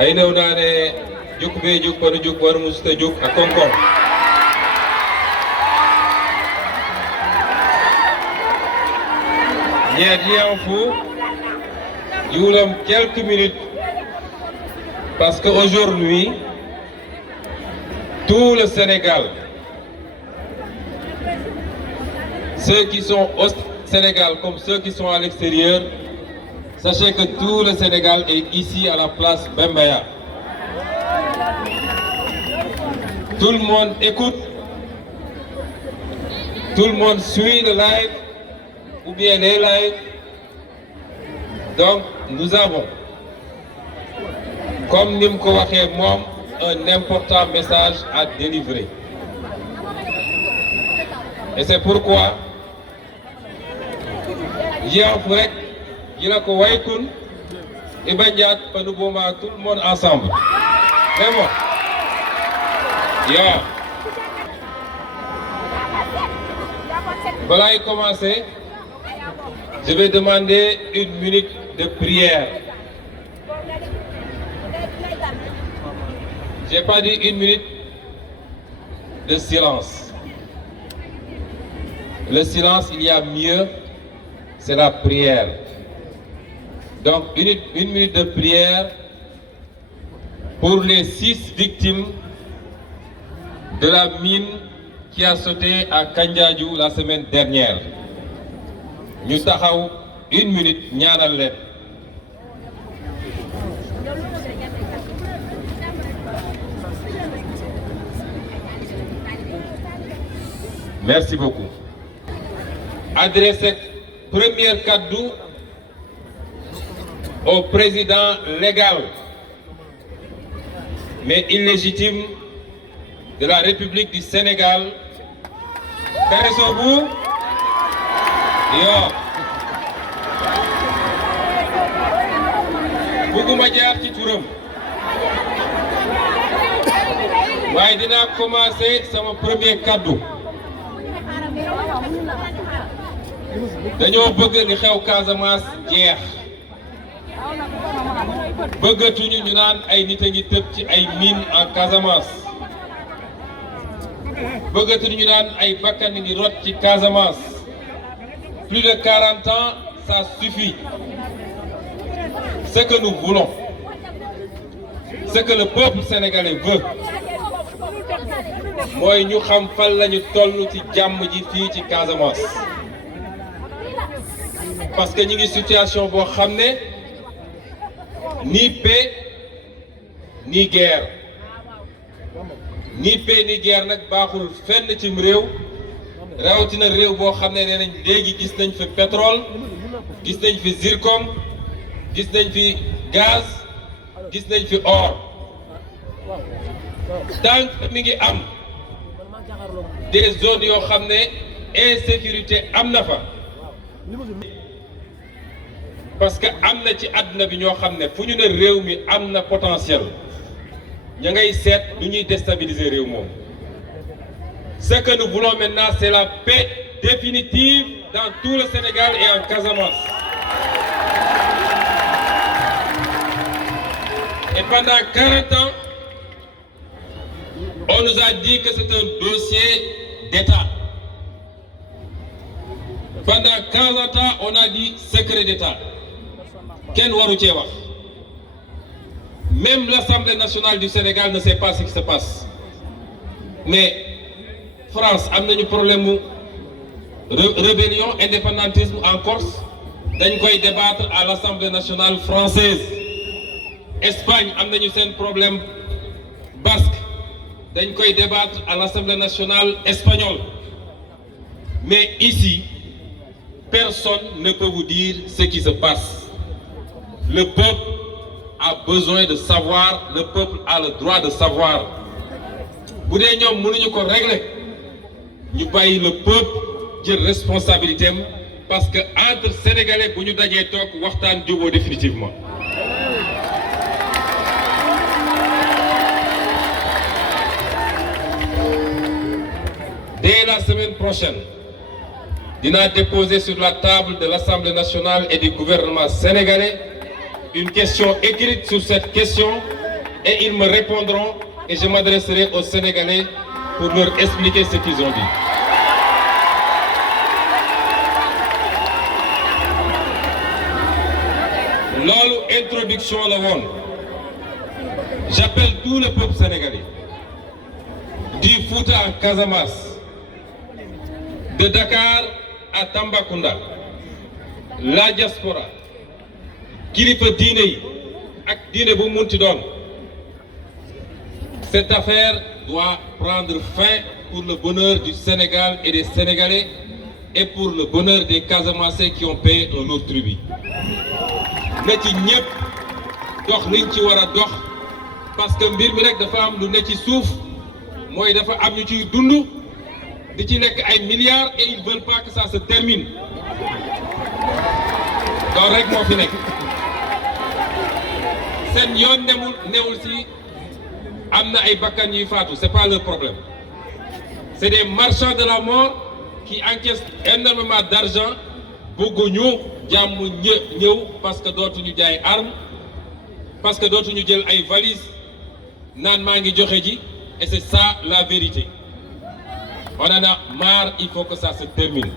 ay new naa ne juk bee juk wanu juk wanu musuta juk ak konkon ñeet ñeew fu yuulam quelques minutes parce que aujourd'hui tout le Sénégal, ceux qui sont au Sénégal comme ceux qui sont à l'extérieur, sachez que tout le Sénégal est ici à la place Bembaya. Tout le monde écoute, tout le monde suit le live ou bien les lives. Donc nous avons, comme Nimko waxee moom, un important message à délivrer. Et c'est pourquoi Yeewu rek dina ko waykun Iba Ndiaye Panouboma tout le monde ensemble. Vraiment. Yeah. Balaay commencer, je vais demander 1 minute de prière. J'ai pas dit 1 minute de silence. Le silence, il y a mieux, c'est la prière. Donc, une minute de prière pour les 6 victimes de la mine qui a sauté à Kandiadiou la semaine dernière. Ñu taxaw 1 minute ñaanal leen. Merci beaucoup. Adressé première cadeau au président légal mais illégitime de la République du Sénégal, Karesobou. Yo. Bëgguma jaar ci turam. waaye dinaa commencer sama premier cadeau. dañoo bëgg li xew Casamance jeex bëggatuñu ñu naan ay nit a ngi tëb ci ay mine en Casamance bëggatuñu ñu naan ay bakkan ngi rot ci Casamance plus de 40 ans ça suffit. Ce que nous voulons, ce que le peuple sénégalais veut mooy ñu xam fan lañu toll ci jàmm ji fii ci Casamance. Parce que ñu ngi situation boo xam ne ni paix ni guerre ni paix ni guerre nag baaxul fenn cim réew rawatina réew boo xam ne nee nañ léegi gis nañ fi pétrole gis nañ fi zircon gis nañ fi gaz gis nañ fi or tant que mi ngi am des zones yoo xam ne insécurité am na fa. Parce que am na ci àdduna bi ñoo xam ne fu ñu ne réew mi am na potentiel ña ngay seet lu ñuy déstabiliser réew moom. Ce que nous voulons maintenant, c'est la paix définitive dans tout le Sénégal et en Casamance. Et pendant 40 ans, on nous a dit que c'est un dossier d'État. Pendant 40 ans, on a dit secret d'État. Ken waru cee wax. Même l'Assemblée nationale du Sénégal ne sait pas ce qui se passe. Mais France am nañu problème mu rébellion indépendantisme en Corse dañ koy débattre à l'Assemblée nationale française. Espagne am nañu seen problème basque dañ koy débattre à l'Assemblée nationale espagnole. Mais ici, personne ne peut vous dire ce qui se passe. Le peuple a besoin de savoir, le peuple a le droit de savoir. Bu dee ñoom mënuñu ko régler ñu bàyyi le peuple jël responsabilité am parce que entre sénégalais bu ñu dajee toog waxtaan juboo définitivement. Dès la semaine prochaine, dinaa déposer sur la table de l'Assemblée nationale et du gouvernement sénégalais une question écrite sur cette question et ils me répondront et je m'adresserai aux Sénégalais pour leur expliquer ce qu'ils ont dit. Loolu introduction la woon. J'appelle tout le peuple sénégalais, du Fouta à Casamance, de Dakar à Tambacounda, la diaspora, kilifa diine yi ak diine bu munti doon. Cette affaire doit prendre fin pour le bonheur du Sénégal et des Sénégalais et pour le bonheur des Casamançais qui ont payé un lourd tribut. Na ci ñëpp dox liñ ci war a dox parce que mbir mi rek dafa am lu ne ci suuf mooy dafa am ñu ciy dund di ci nekk ay milliards et ils veulent pas que ça se termine. loolu rek moo fi nekk seen yoon newul si am na ay bakkan yuy faatu, c'est pas leur problème. C'est des marchands de la mort qui encaissent énormément d'argent bëgguñu jàmm ñëw parce que dootuñu jaay arme, parce que dootuñu jël ay valises naan maa ngi joxe ji, et c'est ça la vérité. On en a marre, il faut que ça se termine.